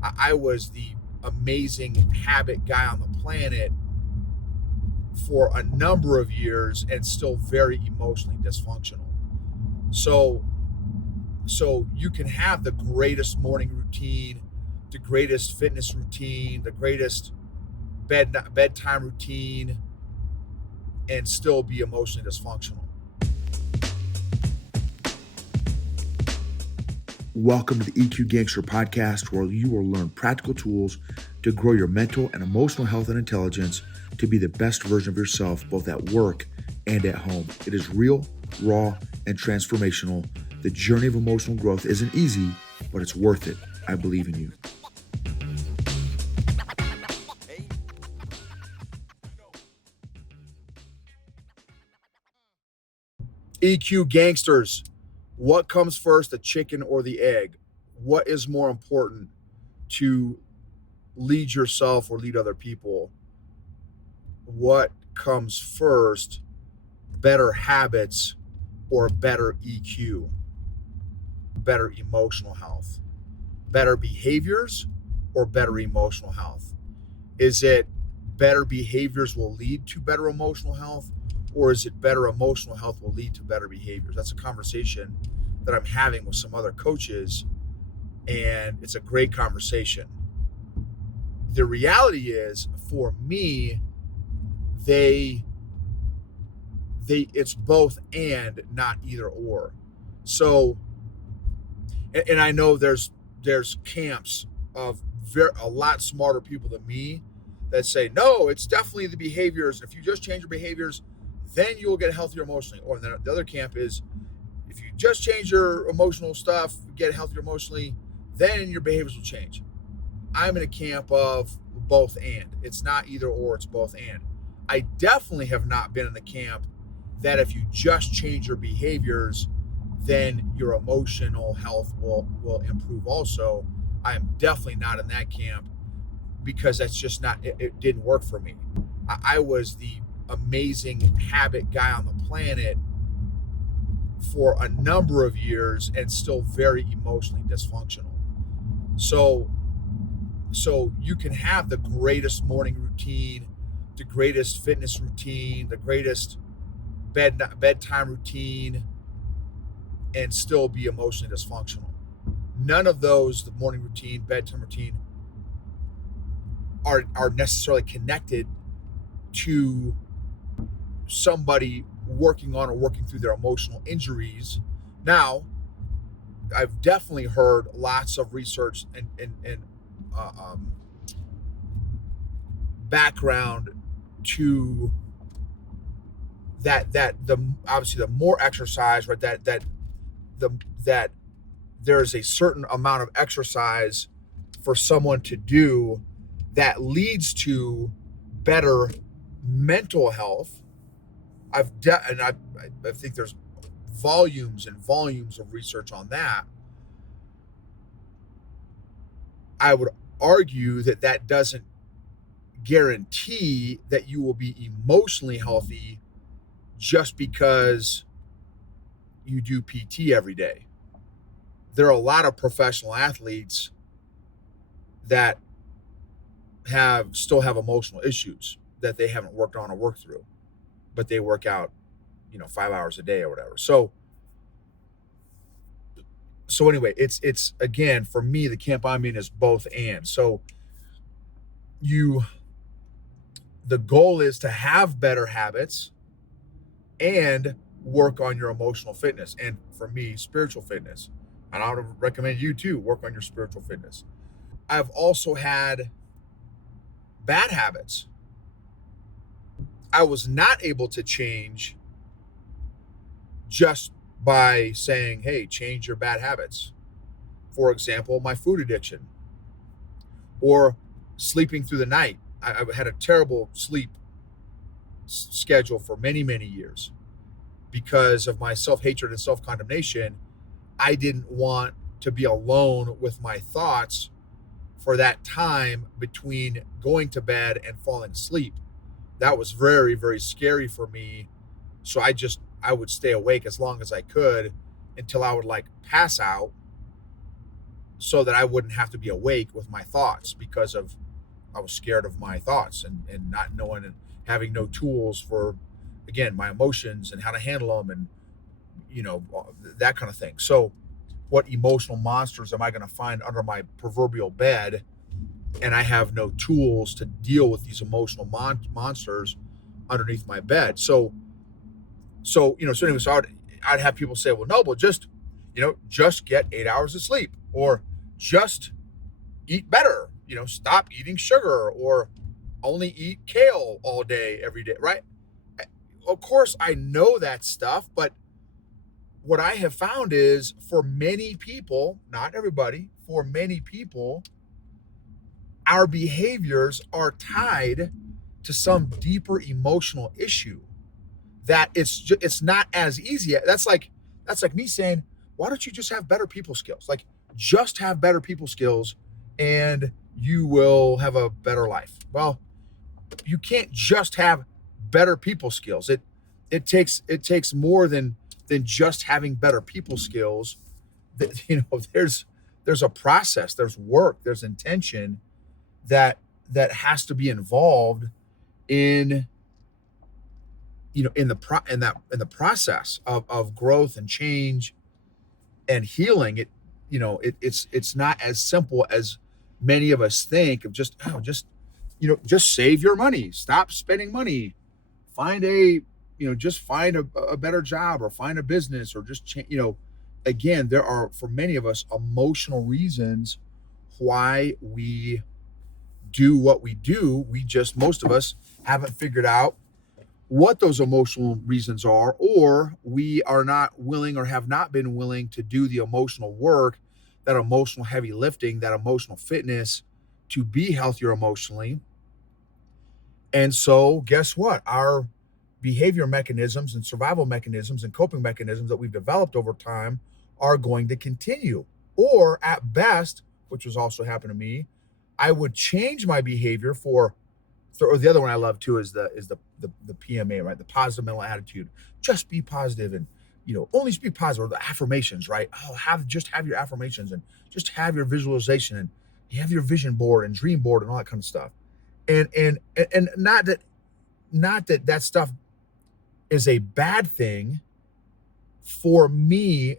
I was the amazing habit guy on the planet for a number of years and still very emotionally dysfunctional. So you can have the greatest morning routine, the greatest fitness routine, the greatest bedtime routine, and still be emotionally dysfunctional. Welcome to the EQ Gangster podcast, where you will learn practical tools to grow your mental and emotional health and intelligence to be the best version of yourself, both at work and at home. It is real, raw, and transformational. The journey of emotional growth isn't easy, but it's worth it. I believe in you. EQ Gangsters, what comes first, the chicken or the egg? What is more important to lead yourself or lead other people? What comes first, better habits or better EQ, better emotional health, better behaviors or better emotional health? Is it better behaviors will lead to better emotional health, or is it better emotional health will lead to better behaviors? That's a conversation that I'm having with some other coaches, and it's a great conversation. The reality is, for me, it's both and, not either or. So, and I know there's camps of a lot smarter people than me that say, no, it's definitely the behaviors. If you just change your behaviors, then you'll get healthier emotionally. Or then the other camp is, if you just change your emotional stuff, get healthier emotionally, then your behaviors will change. I'm in a camp of both and. It's not either or, it's both and. I definitely have not been in the camp that if you just change your behaviors, then your emotional health will improve also. I am definitely not in that camp, because that's just not, it didn't work for me. I was the amazing habit guy on the planet for a number of years and still very emotionally dysfunctional. So you can have the greatest morning routine, the greatest fitness routine, the greatest bedtime routine, and still be emotionally dysfunctional. None of those, the morning routine, bedtime routine, are necessarily connected to somebody working on or working through their emotional injuries. Now, I've definitely heard lots of research and background to that the obviously the more exercise, right, that there's a certain amount of exercise for someone to do that leads to better mental health. I think there's volumes and volumes of research on that. I would argue that doesn't guarantee that you will be emotionally healthy just because you do PT every day. There are a lot of professional athletes that still have emotional issues that they haven't worked on or worked through, but they work out, 5 hours a day or whatever. So anyway, it's again, for me, the camp I'm in is both and. So the goal is to have better habits and work on your emotional fitness, and for me, spiritual fitness. And I would recommend you too work on your spiritual fitness. I've also had bad habits I was not able to change just by saying, hey, change your bad habits. For example, my food addiction or sleeping through the night. I had a terrible sleep schedule for many, many years because of my self-hatred and self-condemnation. I didn't want to be alone with my thoughts for that time between going to bed and falling asleep. That was very, very scary for me. So I would stay awake as long as I could until I would pass out. so that I wouldn't have to be awake with my thoughts because of I was scared of my thoughts and not knowing and having no tools for, again, my emotions and how to handle them and, that kind of thing. So what emotional monsters am I going to find under my proverbial bed? And I have no tools to deal with these emotional monsters underneath my bed. So anyway, I'd have people say, well, no, well, just get 8 hours of sleep, or just eat better, stop eating sugar, or only eat kale all day, every day, right? Of course, I know that stuff, but what I have found is for many people, not everybody, for many people, our behaviors are tied to some deeper emotional issue that it's not as easy. That's like me saying, why don't you just have better people skills? Like, just have better people skills and you will have a better life. Well, you can't just have better people skills. It takes more than just having better people skills. That there's a process, there's work, there's intention that has to be involved in in the process of growth and change and healing. It's not as simple as many of us think, of just save your money, stop spending money, find just find a better job, or find a business, or just change. Again, there are, for many of us, emotional reasons why we do what we do. Most of us haven't figured out what those emotional reasons are, or we are not willing, or have not been willing, to do the emotional work, that emotional heavy lifting, that emotional fitness, to be healthier emotionally. And so, guess what? Our behavior mechanisms and survival mechanisms and coping mechanisms that we've developed over time are going to continue. Or at best, which was also happened to me, I would change my behavior for, or the other one I love too is the PMA, right? The positive mental attitude. Just be positive, and only speak positive. Or the affirmations, right? Oh, have your affirmations, and just have your visualization, and you have your vision board and dream board and all that kind of stuff. And not that stuff is a bad thing. For me,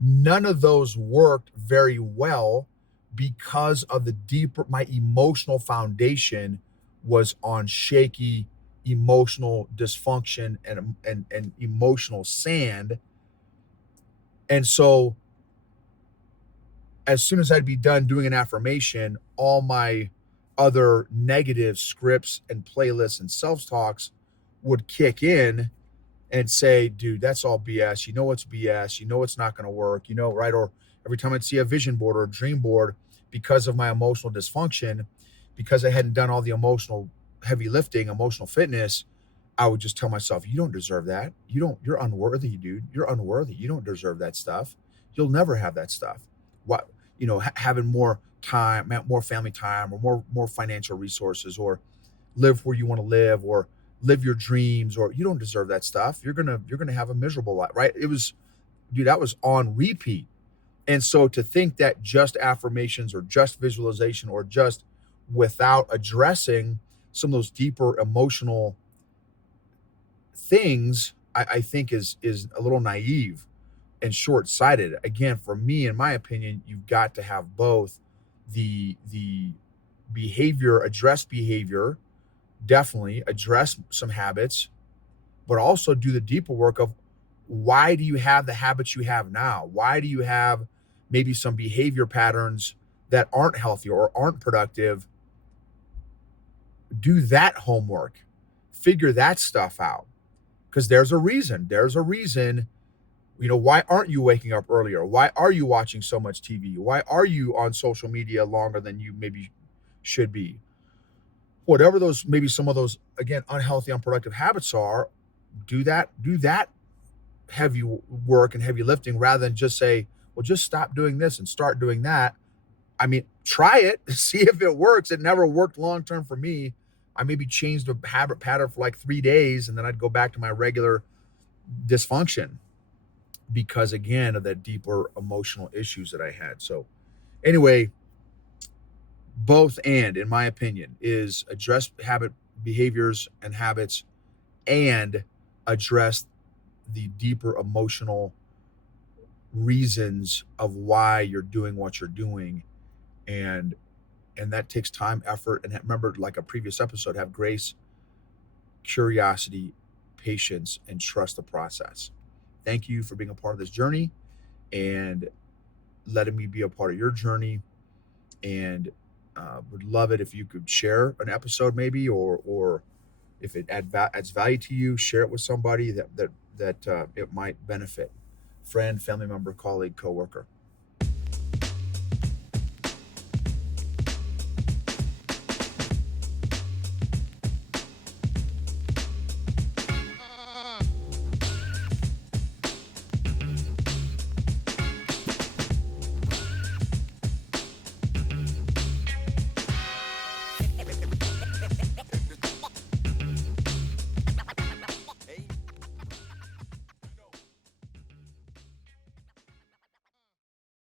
none of those worked very well because of the deeper, my emotional foundation was on shaky emotional dysfunction and emotional sand. And so as soon as I'd be done doing an affirmation, all my other negative scripts and playlists and self-talks would kick in and say, dude, that's all BS. You know it's BS. You know it's not going to work, right? Or every time I'd see a vision board or a dream board, because of my emotional dysfunction, because I hadn't done all the emotional heavy lifting, emotional fitness, I would just tell myself, you don't deserve that. You're unworthy, dude. You're unworthy. You don't deserve that stuff. You'll never have that stuff. What, having more time, more family time, or more financial resources, or live where you want to live, or live your dreams, or you don't deserve that stuff. You're gonna have a miserable life, right? That was on repeat. And so to think that just affirmations, or just visualization, or just without addressing some of those deeper emotional things, I think is a little naive and short-sighted. Again, for me, in my opinion, you've got to have both. The address behavior, definitely address some habits, but also do the deeper work of, why do you have the habits you have now? Why do you have maybe some behavior patterns that aren't healthy or aren't productive? Do that homework, figure that stuff out, because there's a reason. There's a reason. Why aren't you waking up earlier? Why are you watching so much TV? Why are you on social media longer than you maybe should be? Whatever those, maybe some of those, again, unhealthy, unproductive habits are, do that heavy work and heavy lifting, rather than just say, well, just stop doing this and start doing that. I mean, try it, see if it works. It never worked long term for me. I maybe changed a habit pattern for like 3 days, and then I'd go back to my regular dysfunction, because again of the deeper emotional issues that I had. So Anyway, both and, in my opinion, is address habit behaviors and habits and address the deeper emotional reasons of why you're doing what you're doing. And that takes time, effort, and remember, like a previous episode, have grace, curiosity, patience, and trust the process. Thank you for being a part of this journey and letting me be a part of your journey. And would love it if you could share an episode, maybe, or if it adds value to you, share it with somebody that it might benefit. Friend, family member, colleague, coworker.